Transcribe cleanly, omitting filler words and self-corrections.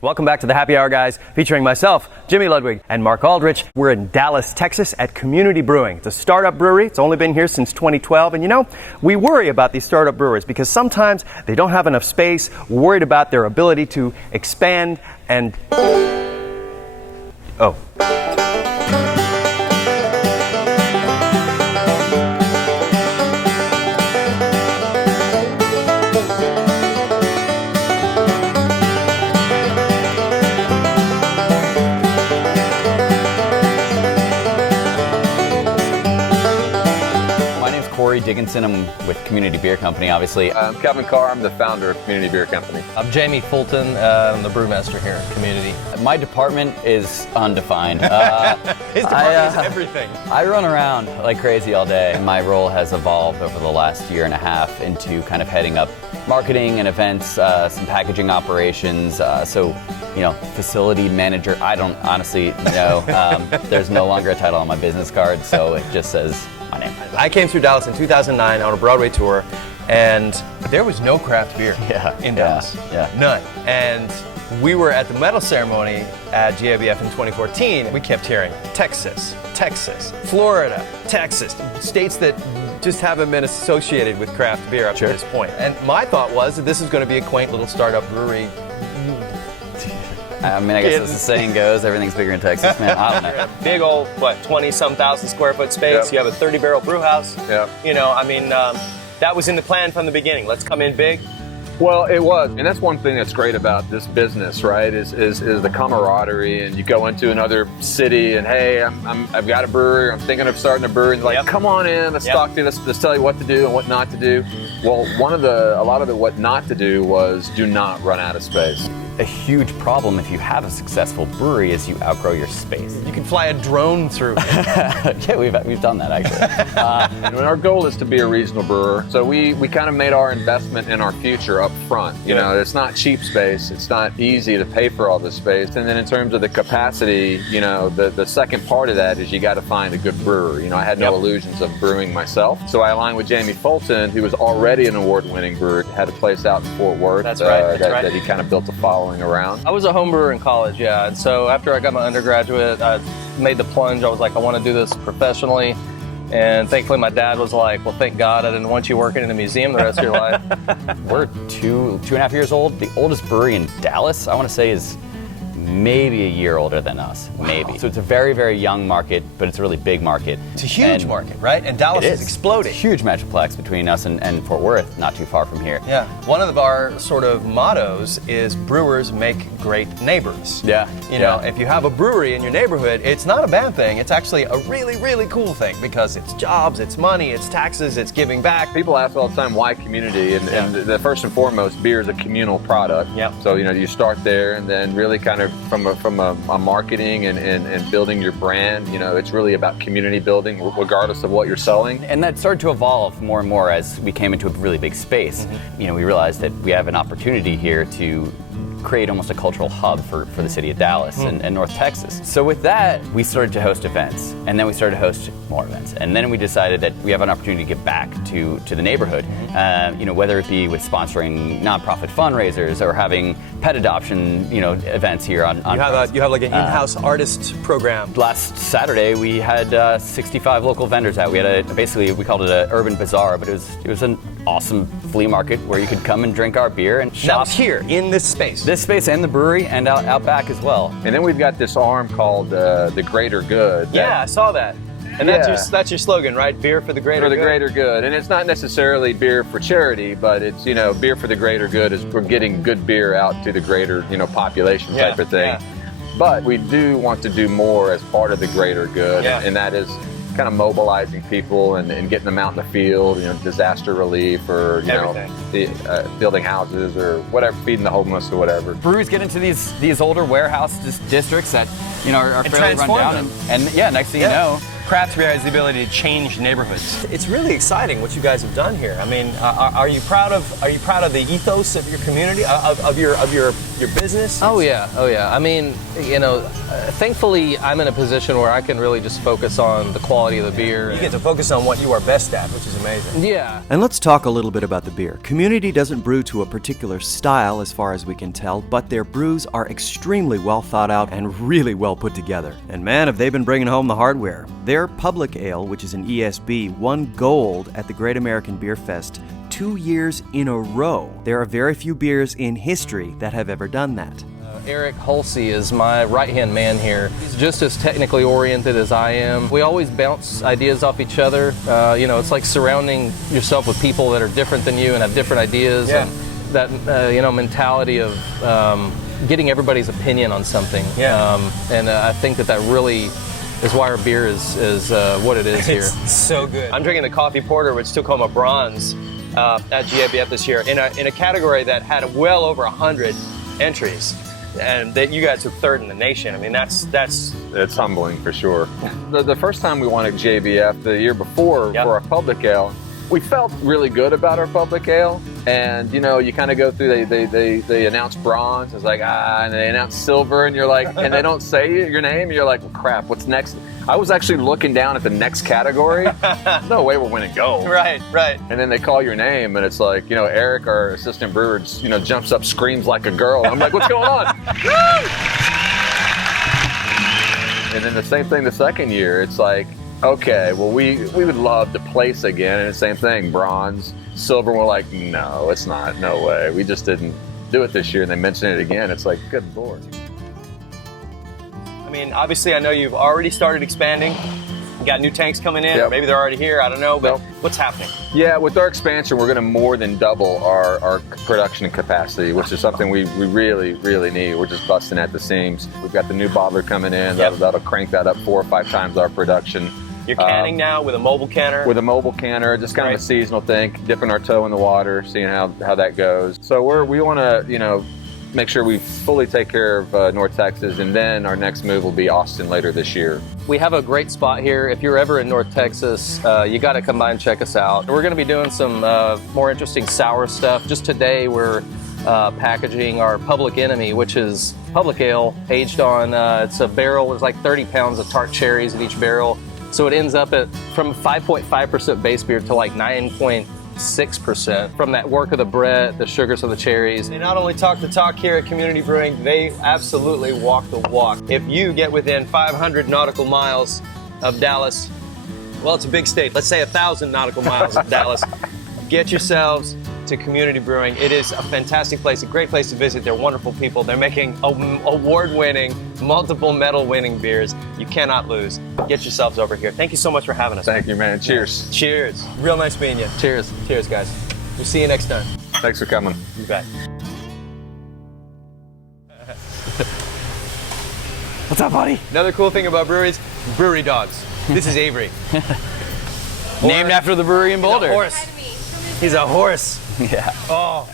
Welcome back to the Happy Hour, guys, featuring myself, Jimmy Ludwig, and Mark Aldrich. We're in Dallas, Texas at Community Brewing. It's a startup brewery. It's only been here since 2012. And you know, we worry about these startup brewers because sometimes they don't have enough space. We're worried about their ability to expand and... Oh. Dickinson. I'm with Community Beer Company, obviously. I'm Kevin Carr. I'm the founder of Community Beer Company. I'm Jamie Fulton. I'm the brewmaster here at Community. My department is undefined. His department is everything. I run around like crazy all day. My role has evolved over the last year and a half into kind of heading up marketing and events, some packaging operations. So, you know, facility manager. I don't honestly know. There's no longer a title on my business card, so it just says my name. I came through Dallas in 2009 on a Broadway tour, and there was no craft beer in Dallas. Yeah. None. And we were at the medal ceremony at GABF in 2014. We kept hearing Texas, Texas, Florida, Texas, states that just haven't been associated with craft beer up to this point. And my thought was that this is going to be a quaint little startup brewery. I mean, I guess as the saying goes, everything's bigger in Texas, man. I don't know. Big old, 20-some thousand square foot space. Yep. You have a 30-barrel brew house. Yeah. You know, I mean, that was in the plan from the beginning. Let's come in big. Well, it was, and that's one thing that's great about this business, right? Is the camaraderie, and you go into another city, and hey, I've got a brewery. I'm thinking of starting a brewery. And like, come on in, let's talk to you. Let's tell you what to do and what not to do. Well, a lot of the what not to do was do not run out of space. A huge problem if you have a successful brewery is you outgrow your space. You can fly a drone through. Yeah, we've done that actually. And our goal is to be a regional brewer, so we kind of made our investment in our future up front. You know, it's not cheap space. It's not easy to pay for all this space. And then in terms of the capacity, you know, the second part of that is you got to find a good brewer. You know, I had no illusions of brewing myself, so I aligned with Jamie Fulton, who was already an award-winning brewer, had a place out in Fort Worth. That's right. That he kind of built a following around. I was a home brewer in college, and so after I got my undergraduate, I made the plunge. I was like, I want to do this professionally, and thankfully my dad was like, well, thank God I didn't want you working in a museum the rest of your life. We're two and a half years old. The oldest brewery in Dallas, I want to say, is maybe a year older than us, maybe. So it's a very, very young market, but it's a really big market. It's a huge market, right? And Dallas is exploding. It's a huge metroplex between us and Fort Worth, not too far from here. Yeah. One of our sort of mottos is brewers make great neighbors. Yeah. You know, if you have a brewery in your neighborhood, it's not a bad thing. It's actually a really, really cool thing because it's jobs, it's money, it's taxes, it's giving back. People ask all the time, why community? And the first and foremost, beer is a communal product. Yep. So, you know, you start there and then really kind of from a marketing and building your brand, you know, it's really about community building regardless of what you're selling. And that started to evolve more and more as we came into a really big space. Mm-hmm. You know, we realized that we have an opportunity here to create almost a cultural hub for the city of Dallas and North Texas. So with that, we started to host events, and then we started to host more events. And then we decided that we have an opportunity to give back to the neighborhood, you know, whether it be with sponsoring nonprofit fundraisers or having pet adoption, you know, events here on You have like an in-house artist program. Last Saturday, we had 65 local vendors out. We had basically, we called it an urban bazaar, but it was an awesome flea market where you could come and drink our beer and shop. That's here, in this space. This space and the brewery and out back as well. And then we've got this arm called the Greater Good. Yeah, I saw that. And that's your slogan, right? Beer for the greater good. For the greater good. And it's not necessarily beer for charity, but it's, you know, beer for the greater good is we're getting good beer out to the greater, you know, population type of thing. Yeah. But we do want to do more as part of the greater good, and that is kind of mobilizing people and getting them out in the field, you know, disaster relief or, you know, building houses or whatever, feeding the homeless or whatever. Breweries get into these older warehouse districts that, you know, are fairly run down. And next thing you know, craft beer has the ability to change neighborhoods. It's really exciting what you guys have done here. I mean, are you proud of the ethos of your community, of your your business? Oh yeah, oh yeah. I mean, you know, thankfully I'm in a position where I can really just focus on the quality of the beer. You get to focus on what you are best at, which is amazing. Yeah. And let's talk a little bit about the beer. Community doesn't brew to a particular style as far as we can tell, but their brews are extremely well thought out and really well put together. And man, have they been bringing home the hardware. Their Public Ale, which is an ESB, won gold at the Great American Beer Fest 2 years in a row. There are very few beers in history that have ever done that. Eric Hulsey is my right-hand man here. He's just as technically oriented as I am. We always bounce ideas off each other. You know, it's like surrounding yourself with people that are different than you and have different ideas, and that you know, mentality of getting everybody's opinion on something. And I think that really is why our beer is what it is here. It's so good. I'm drinking the coffee porter, which took home a bronze at GABF this year in a category that had well over 100 entries, and that you guys took third in the nation. I mean, that's It's humbling for sure. The first time we won at JBF the year before for our Public Ale, we felt really good about our Public Ale, and you know, you kind of go through. They announce bronze. It's like and they announce silver, and you're like, and they don't say your name. And you're like, well, crap, what's next? I was actually looking down at the next category. There's no way we're winning gold. right. And then they call your name, and it's like, you know, Eric, our assistant brewer, you know, jumps up, screams like a girl. I'm like, what's going on? And then the same thing the second year. It's like, okay, well, we would love to place again, and the same thing, bronze, silver. We're like, no, it's not, no way. We just didn't do it this year, and they mention it again. It's like, good Lord. I mean, obviously, I know you've already started expanding. You got new tanks coming in, or maybe they're already here. I don't know, but what's happening? Yeah, with our expansion, we're going to more than double our production capacity, which is something we really, really need. We're just busting at the seams. We've got the new bottler coming in. That'll crank that up 4 or 5 times our production. You're canning now with a mobile canner? With a mobile canner, just kind of a seasonal thing, dipping our toe in the water, seeing how that goes. So we want to, you know, make sure we fully take care of North Texas, and then our next move will be Austin later this year. We have a great spot here. If you're ever in North Texas, you got to come by and check us out. We're going to be doing some more interesting sour stuff. Just today, we're packaging our Public Enemy, which is Public Ale aged on, it's a barrel. There's like 30 pounds of tart cherries in each barrel. So it ends up at from 5.5% base beer to like 9.6% from that work of the Brett, the sugars of the cherries. They not only talk the talk here at Community Brewing, they absolutely walk the walk. If you get within 500 nautical miles of Dallas, well, it's a big state. Let's say 1,000 nautical miles of Dallas. Get yourselves to Community Brewing. It is a fantastic place, a great place to visit. They're wonderful people. They're making award-winning, multiple medal-winning beers. You cannot lose. Get yourselves over here. Thank you so much for having us. Thank you, man. Cheers. Cheers. Real nice meeting you. Cheers. Cheers, guys. We'll see you next time. Thanks for coming. You bet. What's up, buddy? Another cool thing about breweries, brewery dogs. This is Avery. Named after the brewery in Boulder. He's a horse. Yeah. Oh.